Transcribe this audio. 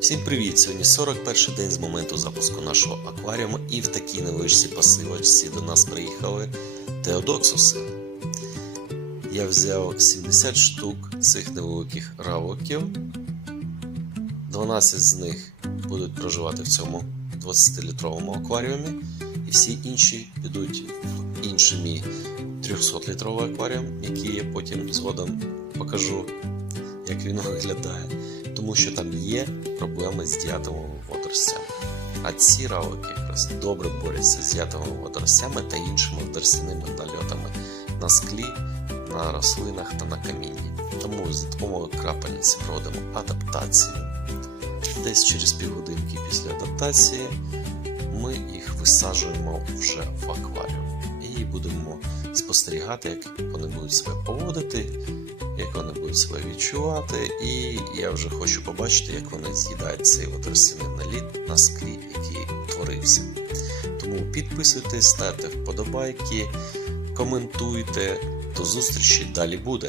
Всім привіт! Сьогодні 41 день з моменту запуску нашого акваріуму і в такій невеличкій пасивочці до нас приїхали теодоксуси. Я взяв 70 штук цих невеликих равоків. 12 з них будуть проживати в цьому 20-літровому акваріумі, і всі інші підуть в інший мій 300-літровий акваріум, який я потім згодом покажу, як він виглядає тому що там є проблеми з діатовими водоростями. А ці равлики якраз добре борються з діатовими водоростями та іншими водоростяними нальотами на склі, на рослинах та на камінні. Тому за допомогою крапельниці проводимо адаптацію. Десь через півгодинки після адаптації ми їх висаджуємо вже в акваріум і будемо спостерігати, як вони будуть себе поводити, будуть себе відчувати, і я вже хочу побачити, як вони з'їдають цей водоростяний наліт на склі, який творився. Тому підписуйтесь, ставте вподобайки, коментуйте. До зустрічі далі буде.